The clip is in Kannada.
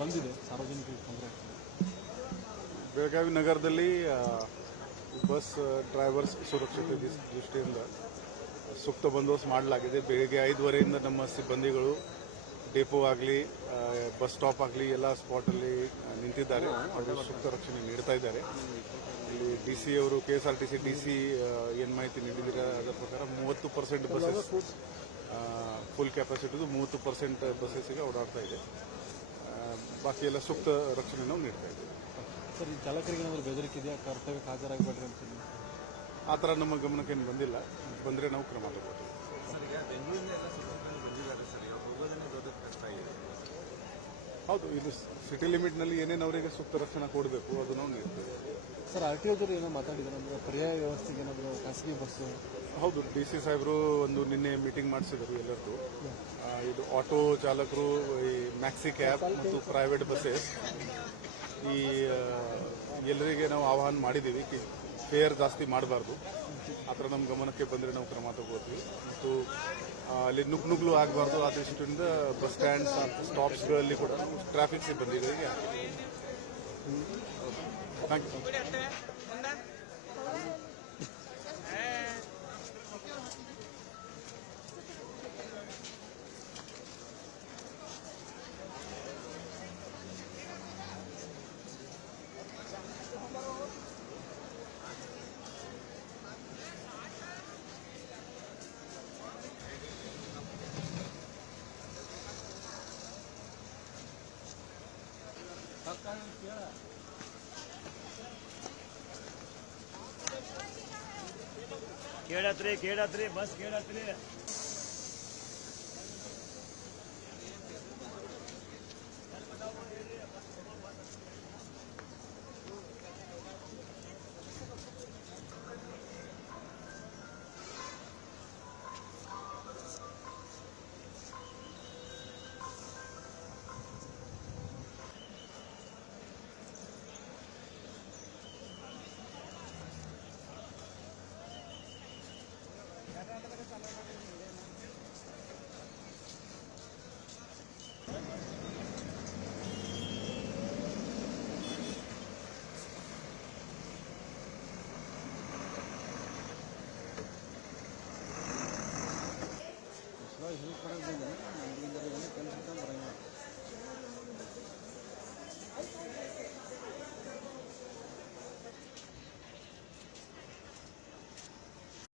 ಬಂದಿದೆ ಸಾರ್ವಜನಿಕರಿಗೆ ತೊಂದರೆ. ಆಗ್ತದೆ ಬೆಳಗಾವಿ ನಗರದಲ್ಲಿ ಬಸ್ ಡ್ರೈವರ್ಸ್ ಸುರಕ್ಷತೆ ದೃಷ್ಟಿಯಿಂದ ಸೂಕ್ತ ಬಂದೋಬಸ್ತ್ ಮಾಡಲಾಗಿದೆ. ಬೆಳಗ್ಗೆ ಐದುವರೆಯಿಂದ ನಮ್ಮ ಸಿಬ್ಬಂದಿಗಳು ಡಿಪೋ ಆಗಲಿ ಬಸ್ ಸ್ಟಾಪ್ ಆಗಲಿ, ಎಲ್ಲ ಸ್ಪಾಟಲ್ಲಿ ನಿಂತಿದ್ದಾರೆ. ಅವರು ಸೂಕ್ತ ರಕ್ಷಣೆ ನೀಡ್ತಾ ಇದ್ದಾರೆ. ಇಲ್ಲಿ ಡಿ ಸಿ ಅವರು, K S R T C D C ಏನು ಮಾಹಿತಿ ನೀಡಿದರೆ ಅದರ ಪ್ರಕಾರ ಮೂವತ್ತು ಪರ್ಸೆಂಟ್ ಬಸ್ಸಸ್ ಫುಲ್ ಕೆಪಾಸಿಟಿದು ಮೂವತ್ತು ಪರ್ಸೆಂಟ್ ಬಸ್ಸಸ್ಸಿಗೆ ಓಡಾಡ್ತಾ ಇದೆ. ಬಾಕಿ ಎಲ್ಲ ಸೂಕ್ತ ರಕ್ಷಣೆ ನಾವು ನೀಡ್ತಾ ಇದ್ದೇವೆ. ಸರ್ ಈ ಚಾಲಕರಿಗೆ ಏನಾದರೂ ಬೆದರಿಕೆ ಇದೆಯಾ ಕರ್ತವ್ಯಕ್ಕೆ ಹಾಜರಾಗಬೇಡ್ರಿ ಅಂತ ಆ ಥರ ನಮ್ಮ ಗಮನಕ್ಕೆ ಏನು ಬಂದಿಲ್ಲ. ಬಂದರೆ ನಾವು ಕ್ರಮ ತಗೋತೀವಿ. ಹೌದು ಇದು ಸಿಟಿ ಲಿಮಿಟ್ನಲ್ಲಿ ಏನೇನು ಅವರಿಗೆ ಸೂಕ್ತ ರಕ್ಷಣೆ ಕೊಡಬೇಕು ಅದು ನಾವು ನೀಡ್ತೇವೆ. ಸರ್ ಆರ್ ಟಿ ಒದವರು ಏನೋ ಮಾತಾಡಿದ್ರು ಪರ್ಯಾಯ ವ್ಯವಸ್ಥೆಗೆ ಏನಾದರೂ ಖಾಸಗಿ ಬಸ್ಸು? ಹೌದು ಡಿ ಸಿ ಸಾಹೇಬರು ಒಂದು ನಿನ್ನೆ ಮೀಟಿಂಗ್ ಮಾಡಿಸಿದರು ಎಲ್ಲರದ್ದು. ಆ, ಇದು ಆಟೋ ಚಾಲಕರು ಈ ಮ್ಯಾಕ್ಸಿ ಕ್ಯಾಬ್ ಮತ್ತು ಪ್ರೈವೇಟ್ ಬಸ್ಸಸ್ ಈ ಎಲ್ಲರಿಗೆ ನಾವು ಆಹ್ವಾನ ಮಾಡಿದ್ದೀವಿ ಫೇರ್ ಜಾಸ್ತಿ ಮಾಡಬಾರ್ದು. ಆ ಥರ ನಮ್ಮ ಗಮನಕ್ಕೆ ಬಂದರೆ ನಾವು ಕ್ರಮ ತಗೋತೀವಿ. ಮತ್ತು ಅಲ್ಲಿ ನುಗ್ ನುಗ್ಲು ಆಗಬಾರ್ದು ಆ ದೃಷ್ಟಿಯಿಂದ ಬಸ್ ಸ್ಟ್ಯಾಂಡ್ಸ್ ಸ್ಟಾಪ್ಸ್ಗಳಲ್ಲಿ ಕೂಡ ಟ್ರಾಫಿಕ್ ಸಿಬ್ಬಂದಿಗಳಿಗೆ థ్యాంక్ యూ ಕೇಳತ್ರಿ ಕೇಳತ್ರಿ ಬಸ್ ಕೇಳತ್ರಿ.